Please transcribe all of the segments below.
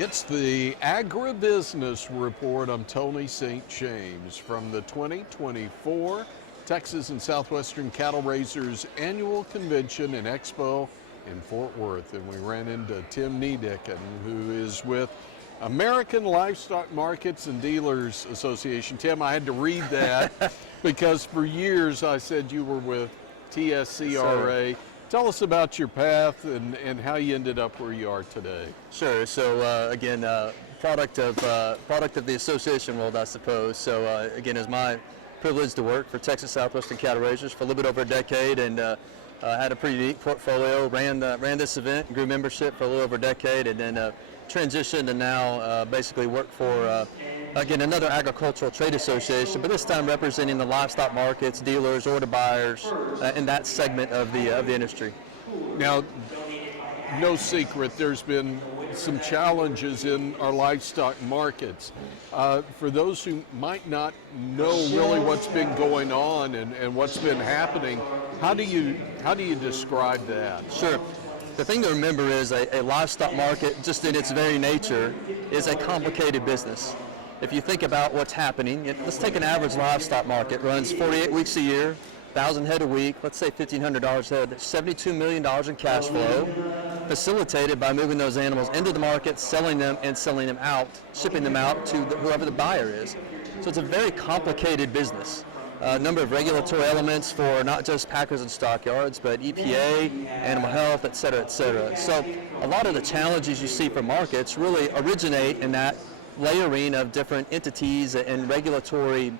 It's the Agribusiness Report. I'm Tony St. James from the 2024 Texas and Southwestern Cattle Raisers Annual Convention and Expo in Fort Worth. And we ran into Tim Niedecken, who is with American Livestock Markets and Dealers Association. Tim, I had to read that because for years I said you were with TSCRA. Tell us about your path and how you ended up where you are today. Sure. So again, product of the association world, I suppose. So again, it's my privilege to work for Texas Southwestern Cattle Raisers for a little bit over a decade, and had a pretty unique portfolio. Ran this event, grew membership for a little over a decade, and then transitioned to now basically work for again another agricultural trade association, but this time representing the livestock markets, dealers, order buyers, in that segment of the industry. Now, no secret, there's been some challenges in our livestock markets. For those who might not know really what's been going on and what's been happening, how do you describe that? Sure. The thing to remember is a livestock market, just in its very nature, is a complicated business. If you think about what's happening, let's take an average livestock market, runs 48 weeks a year, 1,000 head a week, let's say $1,500 a head, $72 million in cash flow, facilitated by moving those animals into the market, selling them and selling them out, shipping them out to whoever the buyer is. So it's a very complicated business. A number of regulatory elements for not just packers and stockyards, but EPA, animal health, et cetera, et cetera. So a lot of the challenges you see for markets really originate in that layering of different entities and regulatory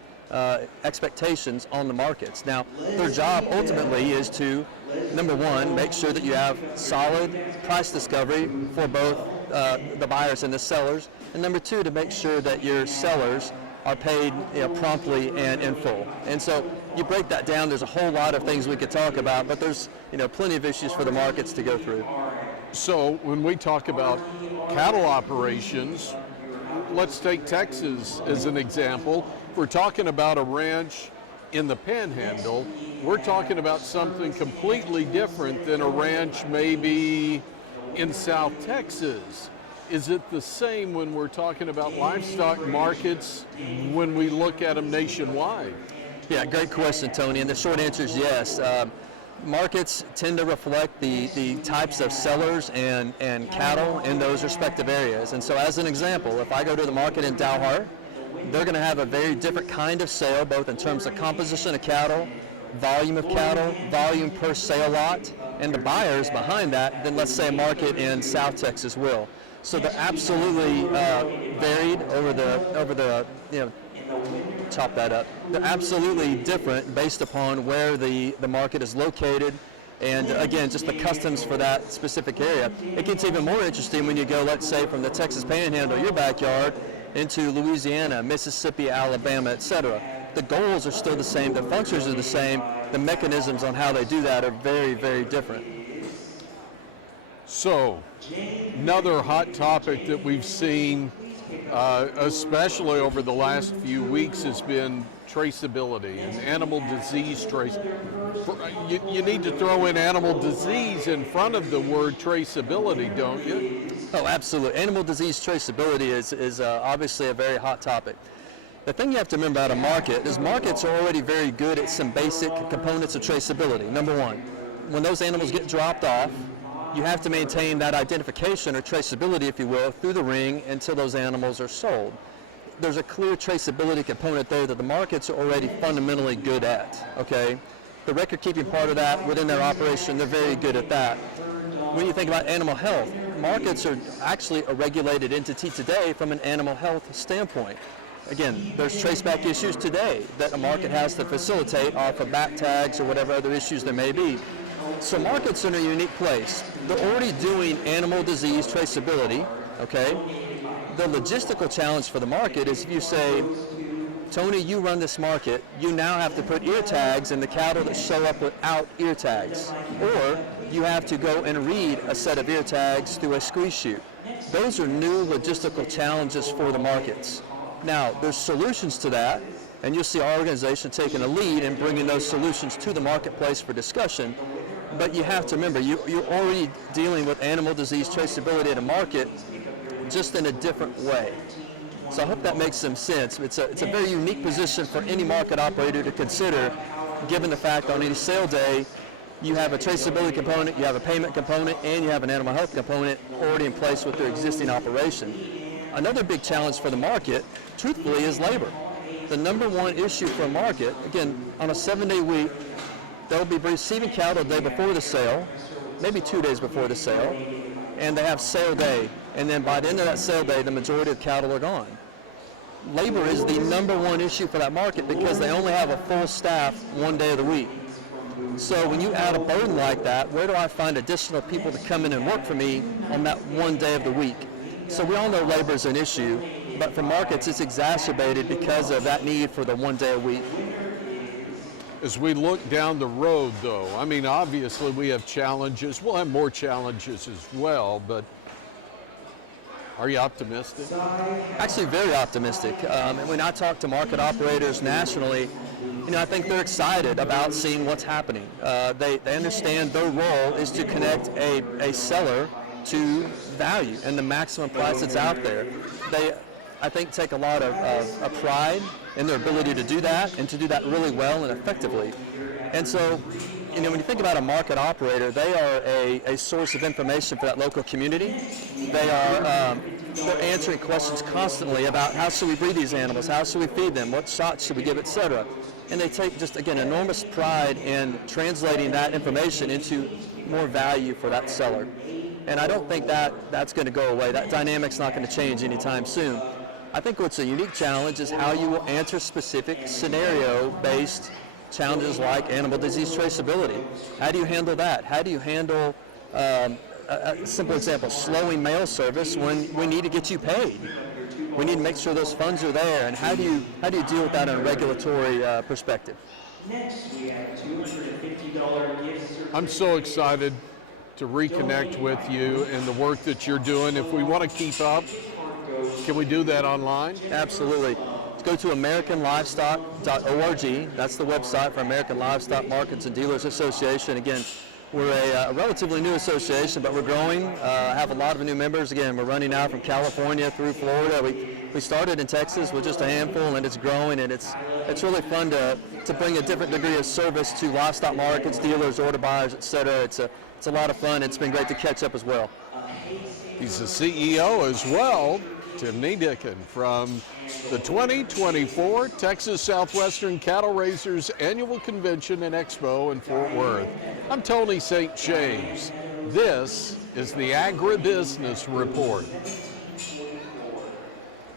expectations on the markets. Now, their job ultimately is to, number one, make sure that you have solid price discovery for both the buyers and the sellers, and number two, to make sure that your sellers are paid promptly and in full. And so you break that down, there's a whole lot of things we could talk about, but there's plenty of issues for the markets to go through. So when we talk about cattle operations, let's take Texas as an example. If we're talking about a ranch in the Panhandle, we're talking about something completely different than a ranch maybe in South Texas. Is it the same when we're talking about livestock markets when we look at them nationwide? Yeah, great question, Tony, and the short answer is yes. Markets tend to reflect the types of sellers and cattle in those respective areas. And so as an example, if I go to the market in Dalhart, they're going to have a very different kind of sale, both in terms of composition of cattle, volume per sale lot, and the buyers behind that than, let's say, a market in South Texas will. So they're absolutely varied over the chop that up. They're absolutely different based upon where the market is located, and again, just the customs for that specific area. It gets even more interesting when you go, let's say, from the Texas Panhandle, your backyard, into Louisiana, Mississippi, Alabama, etc. The goals are still the same, the functions are the same, the mechanisms on how they do that are very, very different. So, another hot topic that we've seen, especially over the last few weeks, has been traceability and animal disease trace. You need to throw in animal disease in front of the word traceability, don't you? Oh, absolutely. Animal disease traceability is obviously a very hot topic. The thing you have to remember about a market is markets are already very good at some basic components of traceability. Number one, when those animals get dropped off, you have to maintain that identification or traceability, if you will, through the ring until those animals are sold. There's a clear traceability component there that the markets are already fundamentally good at, okay? The record-keeping part of that within their operation, they're very good at that. When you think about animal health, markets are actually a regulated entity today from an animal health standpoint. Again, there's traceback issues today that a market has to facilitate off of back tags or whatever other issues there may be. So markets are in a unique place. They're already doing animal disease traceability, okay? The logistical challenge for the market is if you say, Tony, you run this market, you now have to put ear tags in the cattle that show up without ear tags. Or you have to go and read a set of ear tags through a squeeze chute. Those are new logistical challenges for the markets. Now, there's solutions to that, and you'll see our organization taking a lead in bringing those solutions to the marketplace for discussion. But you have to remember, you're already dealing with animal disease traceability at a market just in a different way. So I hope that makes some sense. It's a very unique position for any market operator to consider, given the fact on any sale day, you have a traceability component, you have a payment component, and you have an animal health component already in place with their existing operation. Another big challenge for the market, truthfully, is labor. The number one issue for a market, again, on a 7-day week, they'll be receiving cattle the day before the sale, maybe 2 days before the sale, and they have sale day. And then by the end of that sale day, the majority of cattle are gone. Labor is the number one issue for that market because they only have a full staff 1 day of the week. So when you add a burden like that, where do I find additional people to come in and work for me on that 1 day of the week? So we all know labor is an issue, but for markets it's exacerbated because of that need for the 1 day a week. As we look down the road, though, I mean, obviously we have challenges. We'll have more challenges as well, but are you optimistic? Actually, very optimistic. And when I talk to market operators nationally, I think they're excited about seeing what's happening. They understand their role is to connect a seller to value and the maximum price that's out there. They, I think, take a lot of pride in their ability to do that and to do that really well and effectively. And so, when you think about a market operator, they are a source of information for that local community. They're answering questions constantly about how should we breed these animals, how should we feed them, what shots should we give, etc. And they take just, again, enormous pride in translating that information into more value for that seller. And I don't think that's going to go away. That dynamic's not going to change anytime soon. I think what's a unique challenge is how you will answer specific scenario-based challenges like animal disease traceability. How do you handle that? How do you handle, a simple example, slowing mail service when we need to get you paid? We need to make sure those funds are there, and how do you deal with that in a regulatory perspective? Next, we have $250 gift certificate. I'm so excited to reconnect with you and the work that you're doing. If we want to keep up, can we do that online? Absolutely. Let's go to AmericanLivestock.org. That's the website for American Livestock Markets and Dealers Association. Again, we're a relatively new association, but we're growing. Have a lot of new members. Again, we're running out from California through Florida. We started in Texas with just a handful, and it's growing, and it's really fun to bring a different degree of service to livestock markets, dealers, order buyers, etc. It's a lot of fun. It's been great to catch up as well. He's the CEO as well, Tim Niedecken, from the 2024 Texas Southwestern Cattle Raisers Annual Convention and Expo in Fort Worth. I'm Tony St. James. This is the Agribusiness Report.